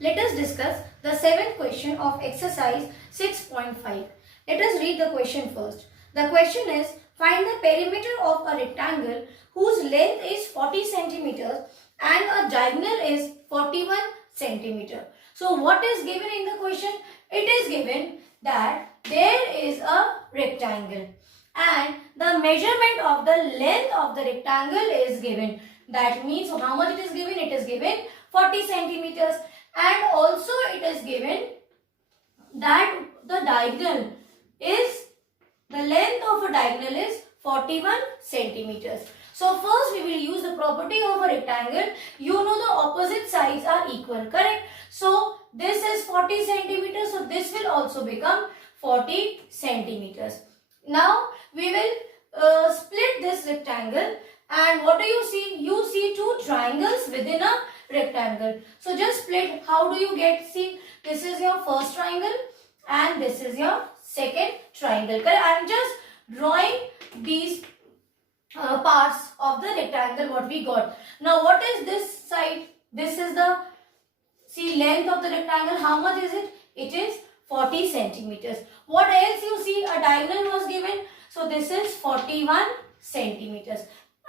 Let us discuss the seventh question of exercise 6.5. Let us read the question first. The question is, find the perimeter of a rectangle whose length is 40 centimeters and a diagonal is 41 centimeter. So what is given in the question? It is given that there is a rectangle and the measurement of the length of the rectangle is given. That means how much it is given? It is given 40 centimeters. And also it is given that the diagonal is, the length of a diagonal is 41 centimeters. So first we will use the property of a rectangle. You know the opposite sides are equal, correct? So this is 40 centimeters. So this will also become 40 centimeters. Now we will split this rectangle. And what do you see? You see two triangles within a rectangle. So just split. How do you get? See, this is your first triangle and this is your second triangle. I am just drawing these parts of the rectangle what we got. Now what is this side? This is the, see, length of the rectangle. How much is it? It is 40 centimeters. What else you see? A diagonal was given. So this is 41 centimeters.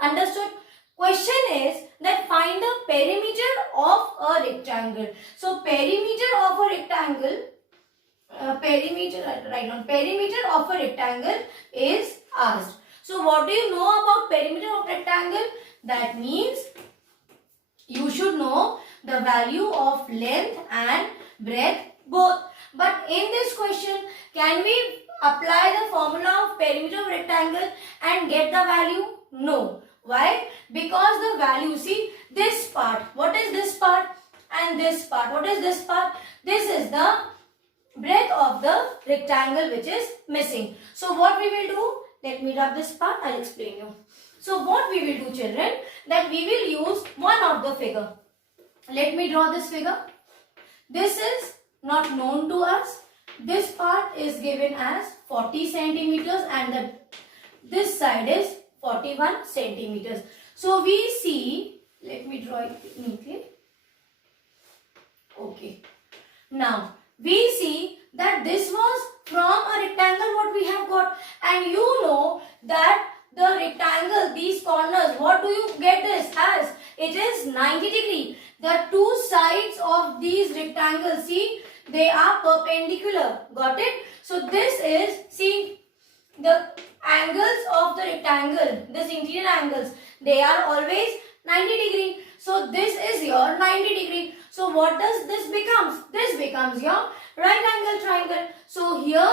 Understood? Question is that find the perimeter of a rectangle. So perimeter of a rectangle, perimeter of a rectangle is asked. So what do you know about perimeter of rectangle? That means you should know the value of length and breadth both. But in this question, can we apply the formula of perimeter of rectangle and get the value? No. Why? Because the value, see this part, what is this part and this part, what is this part? This is the breadth of the rectangle which is missing. So what we will do, let me rub this part, I'll explain you. So what we will do, children, that we will use one of the figure. Let me draw this figure. This is not known to us. This part is given as 40 centimeters and this side is 41 centimeters. So we see, let me draw it neatly. Okay. Now we see that this was from a rectangle what we have got, and you know that the rectangle, these corners, what do you get this as? It is 90 degree. The two sides of these rectangles, see, they are perpendicular. Got it? So this is, see, the angles of the rectangle, this interior angles, they are always 90 degree. So this is your 90 degree. So what does this becomes? This becomes your right angle triangle. So here,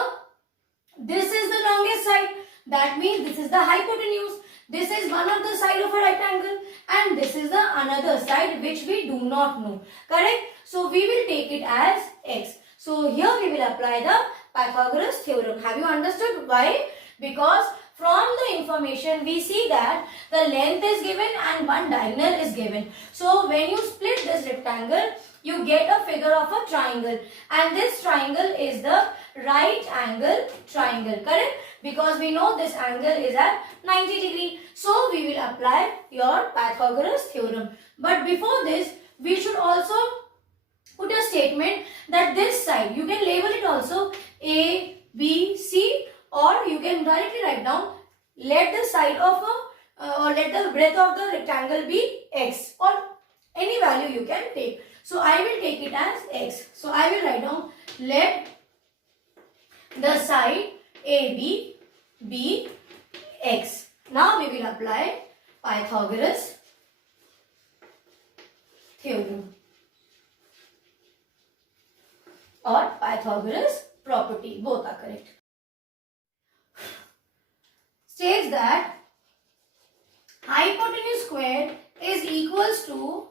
this is the longest side. That means this is the hypotenuse. This is one of the side of a right angle and this is the another side which we do not know. Correct? So we will take it as x. So here we will apply the Pythagoras theorem. Have you understood why? Because from the information we see that the length is given and one diagonal is given. So when you split this rectangle, you get a figure of a triangle, and this triangle is the right angle triangle, correct? Because we know this angle is at 90 degree. So we will apply your Pythagoras theorem. But before this, we should also put a statement that this side, you can label it also A, B, C, or you can directly write down, let the side of or let the breadth of the rectangle be x, or any value you can take. So I will take it as x. So I will write down, let the side AB be x. Now we will apply Pythagoras theorem or Pythagoras property. Both are correct. States that hypotenuse squared is equals to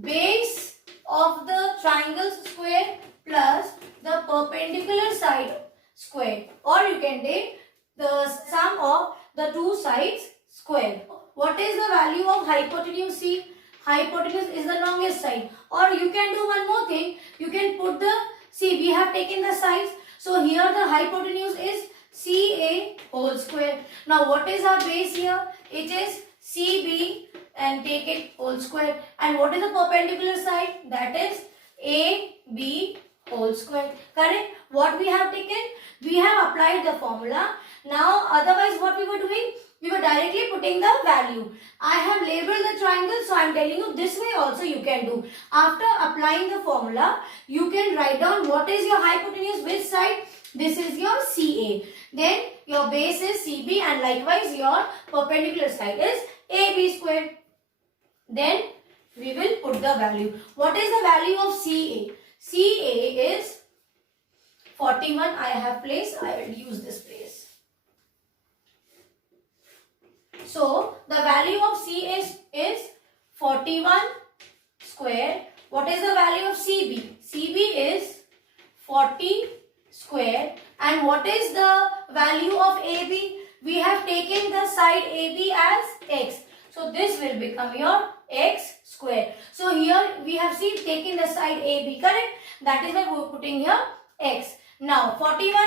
base of the triangle square plus the perpendicular side square, or you can take the sum of the two sides square. What is the value of hypotenuse? See, hypotenuse is the longest side, or you can do one more thing, you can put the, see, we have taken the sides, so here the hypotenuse is CA whole square. Now what is our base here? It is CB and take it whole square. And what is the perpendicular side? That is AB whole square. Correct? What we have taken? We have applied the formula. Now otherwise what we were doing? We were directly putting the value. I have labeled the triangle, so I am telling you this way also you can do. After applying the formula, you can write down what is your hypotenuse, which side. This is your CA. Then your base is CB and likewise your perpendicular side is AB square. Then we will put the value. What is the value of CA? CA is 41. I have placed. I will use this place. So the value of CA is 41 square. What is the value of CB? CB is 40 square. And what is the value of AB? We have taken the side AB as x. So this will become your x square. So here we have taken the side AB, correct? That is why we are putting here x. Now 41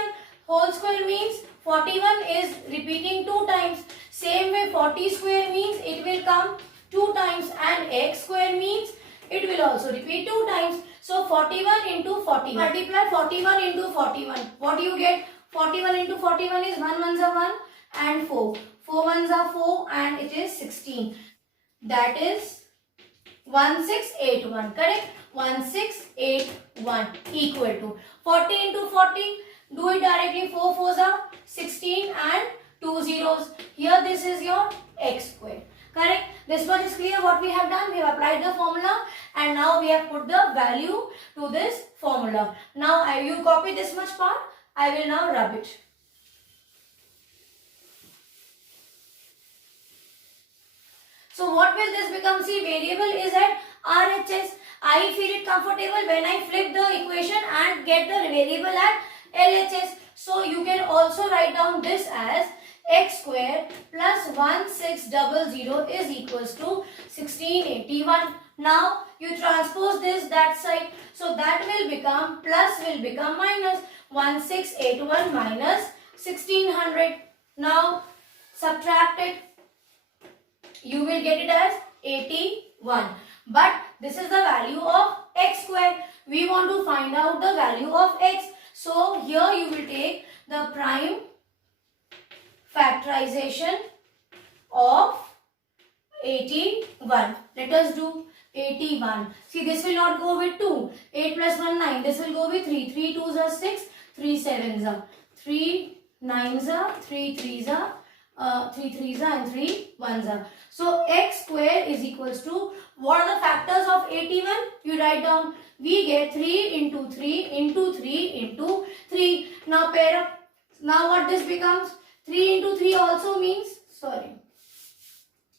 whole square means 41 is repeating 2 times. Same way 40 square means it will come 2 times and x square means it will also repeat 2 times. So 41 into 41. Multiply 41 into 41. What do you get? 41 into 41 is 1 ones are 1 and 4. 4 ones are 4 and it is 16. That is 1681. Correct? 1681 equal to 40 into 40. Do it directly. 4 fours are 16 and 2 zeros. Here this is your x square. Correct? This one is clear what we have done. We have applied the formula and now we have put the value to this formula. Now you copy this much part. I will now rub it. So what will this become? See, variable is at RHS. I feel it comfortable when I flip the equation and get the variable at LHS. So you can also write down this as x square plus 1600 is equals to 1681. Now you transpose this that side. So that will become plus will become minus 1681 minus 1600. Now subtract it. You will get it as 81. But this is the value of x square. We want to find out the value of x. So here you will take the prime factorization of 81. Let us do 81. See, this will not go with 2. 8 plus 1, 9. This will go with 3. 3 2s are 6. 3 7s are 3 9s are 3 3s are 3 3s are and 3 1s are. So x square is equals to, what are the factors of 81? You write down. We get 3 into 3 into 3 into 3. Now pair up. Now what this becomes? 3 into 3 also means,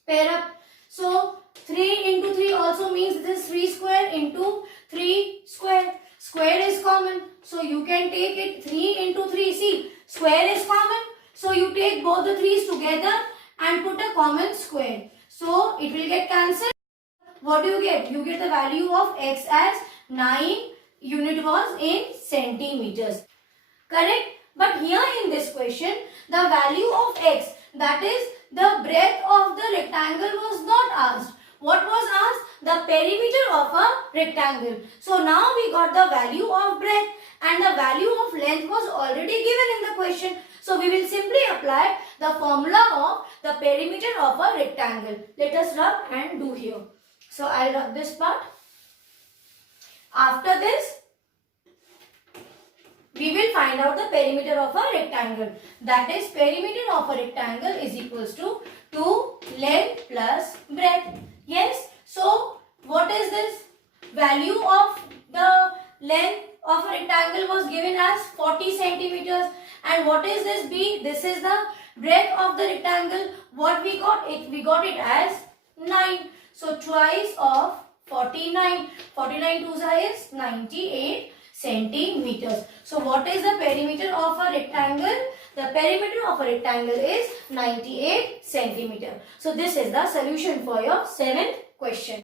pair up. So 3 into 3 also means this is 3 square into 3 square. Square is common. So you can take it 3 into 3. See, square is common. So you take both the 3's together and put a common square. So it will get cancelled. What do you get? You get the value of x as 9 unit was in centimeters. Correct? But here in this question, the value of x, that is the breadth of the rectangle, was not asked. What was asked? The perimeter of a rectangle. So now we got the value of breadth and the value of length was already given in the question. So we will simply apply the formula of the perimeter of a rectangle. Let us rub and do here. So I will rub this part. After this, we will find out the perimeter of a rectangle. That is, perimeter of a rectangle is equals to 2 length plus breadth. Yes. So what is this? Value of the length of a rectangle was given as 40 centimeters. And what is this B? This is the breadth of the rectangle. What we got it? We got it as 9. So twice of 49. 49 2s is 98 centimeters. So what is the perimeter of a rectangle? The perimeter of a rectangle is 98 centimeters. So this is the solution for your 7th question.